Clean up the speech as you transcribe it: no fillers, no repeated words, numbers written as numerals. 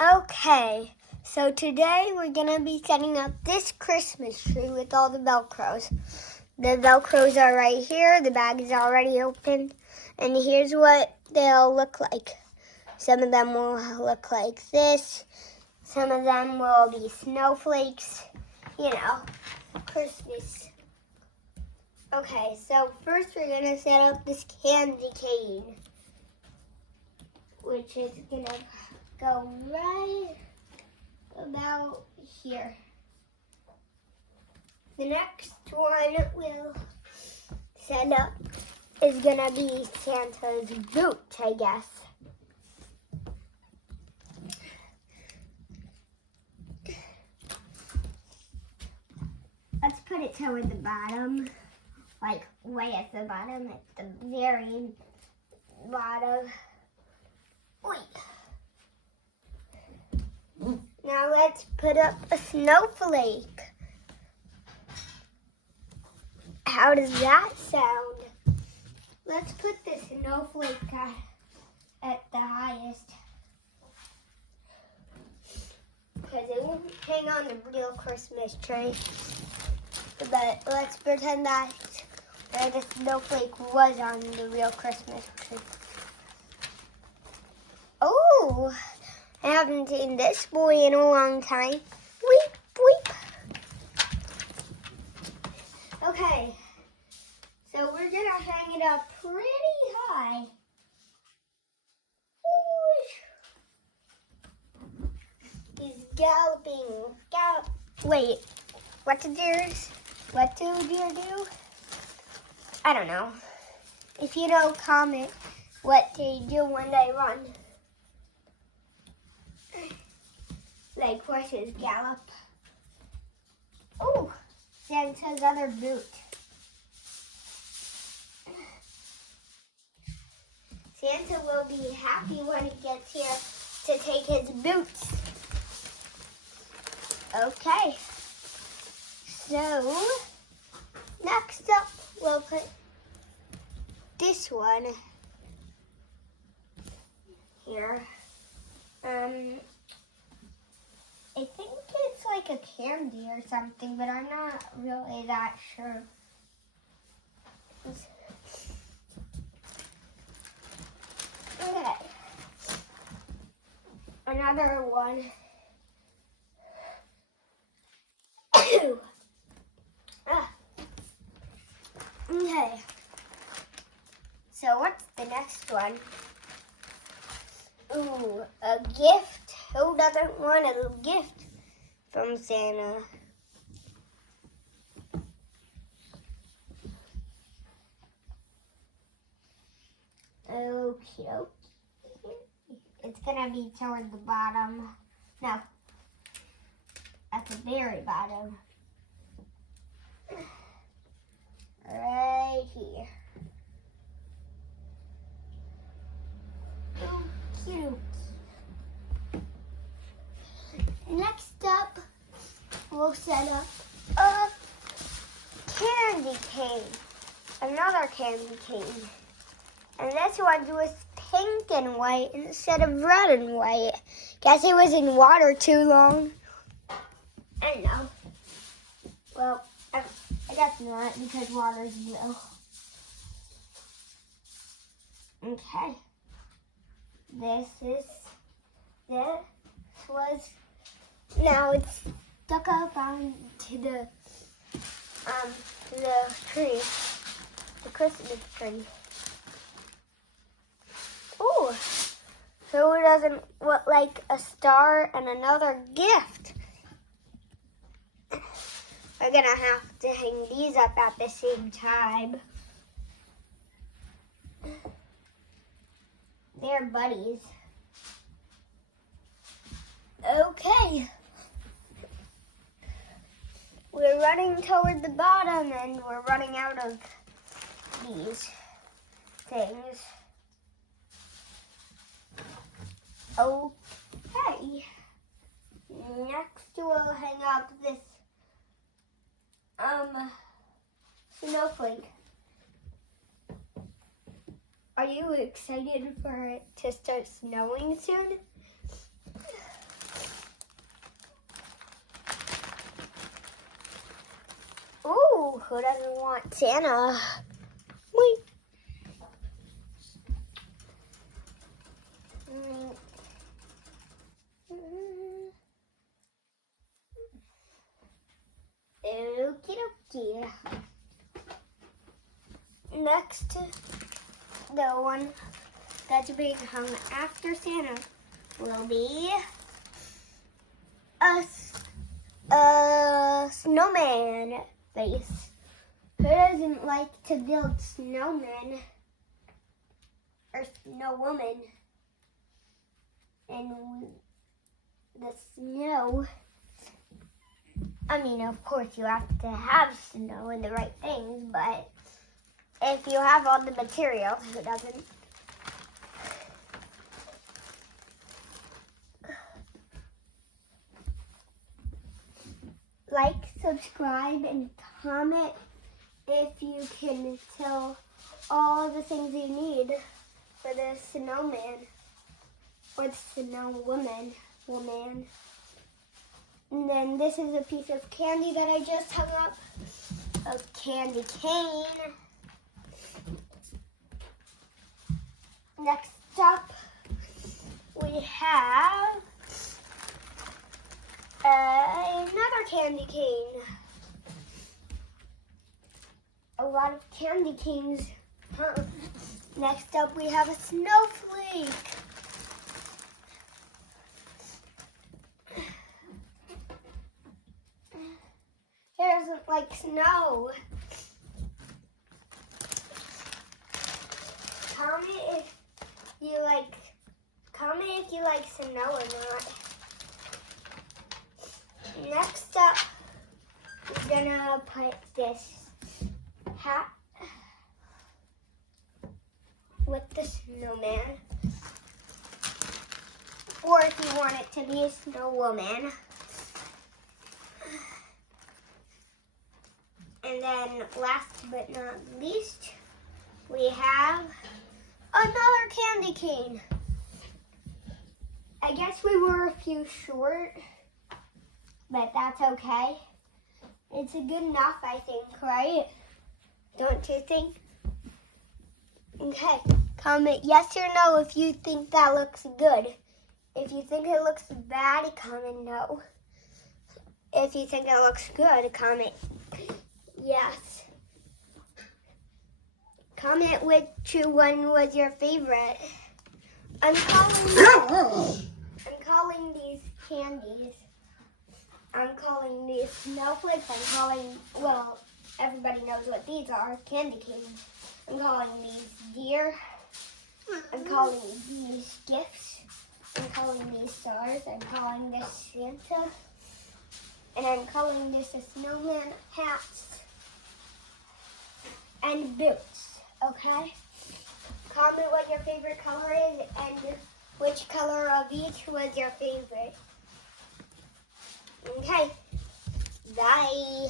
Okay, so today we're going to be setting up this Christmas tree with all the Velcros. The Velcros are right here. The bag is already open. And here's what they'll look like. Some of them will look like this. Some of them will be snowflakes. You know, Christmas. Okay, so first we're going to set up this candy cane, which is going to go right about here. The next one we'll set up is going to be Santa's boot, I guess. Let's put it toward the bottom, like way at the bottom, at the very bottom. Wait. Now let's put up a snowflake. How does that sound? Let's put the snowflake at the highest, because it won't hang on the real Christmas tree. But let's pretend that where the snowflake was on the real Christmas tree. Oh, I haven't seen this boy in a long time. Weep, weep. Okay, so we're gonna hang it up pretty high. He's galloping. Wait, what do deer do? I don't know. If you know, comment what they do when they run. Like horses gallop. Oh, Santa's other boot. Santa will be happy when he gets here to take his boots. Okay. So, next up, we'll put this one here. I think it's like a candy or something, but I'm not really that sure. Okay. Another one. Okay. So what's the next one? Ooh, a gift. Who doesn't want a gift from Santa? Okie dokie. It's gonna be toward the bottom. No, at the very bottom. Right here. Okie dokie. Next up, we'll set up a candy cane. Another candy cane. And this one was pink and white instead of red and white. Guess it was in water too long. I don't know. Well, I guess not, because water's blue. Okay. This was, now it's stuck up onto the tree, the Christmas tree. Ooh, so it doesn't look like a star and another gift. We're gonna have to hang these up at the same time. They're buddies. Okay. We're running toward the bottom and we're running out of these things. Okay. Next we'll hang up this snowflake. Are you excited for it to start snowing soon? Who doesn't want Santa? Wait. Okie dokie. Next, the one that's being hung after Santa will be a snowman face. Who doesn't like to build snowmen or snow woman in the snow? I mean, of course, you have to have snow and the right things, but if you have all the materials, who doesn't? Like, subscribe, and comment if you can tell all the things you need for the snowman or the snow woman. And then this is a piece of candy that I just hung up, a candy cane. Next up, we have another candy cane. A lot of candy canes. Next up, we have a snowflake. Who doesn't like snow? Comment if you like snow or not. Next up, we're gonna put this hat with the snowman, or if you want it to be a snow woman. And then last but not least, we have another candy cane. I guess we were a few short, but that's okay. It's a good enough, I think, right? Don't you think? Okay, comment yes or no if you think that looks good. If you think it looks bad, comment no. If you think it looks good, comment yes. Comment which one was your favorite. I'm calling these candies. I'm calling these snowflakes. Well, everybody knows what these are, candy canes. I'm calling these deer. I'm calling these gifts. I'm calling these stars. I'm calling this Santa. And I'm calling this a snowman hats and boots, okay? Comment what your favorite color is and which color of each was your favorite. Okay, bye.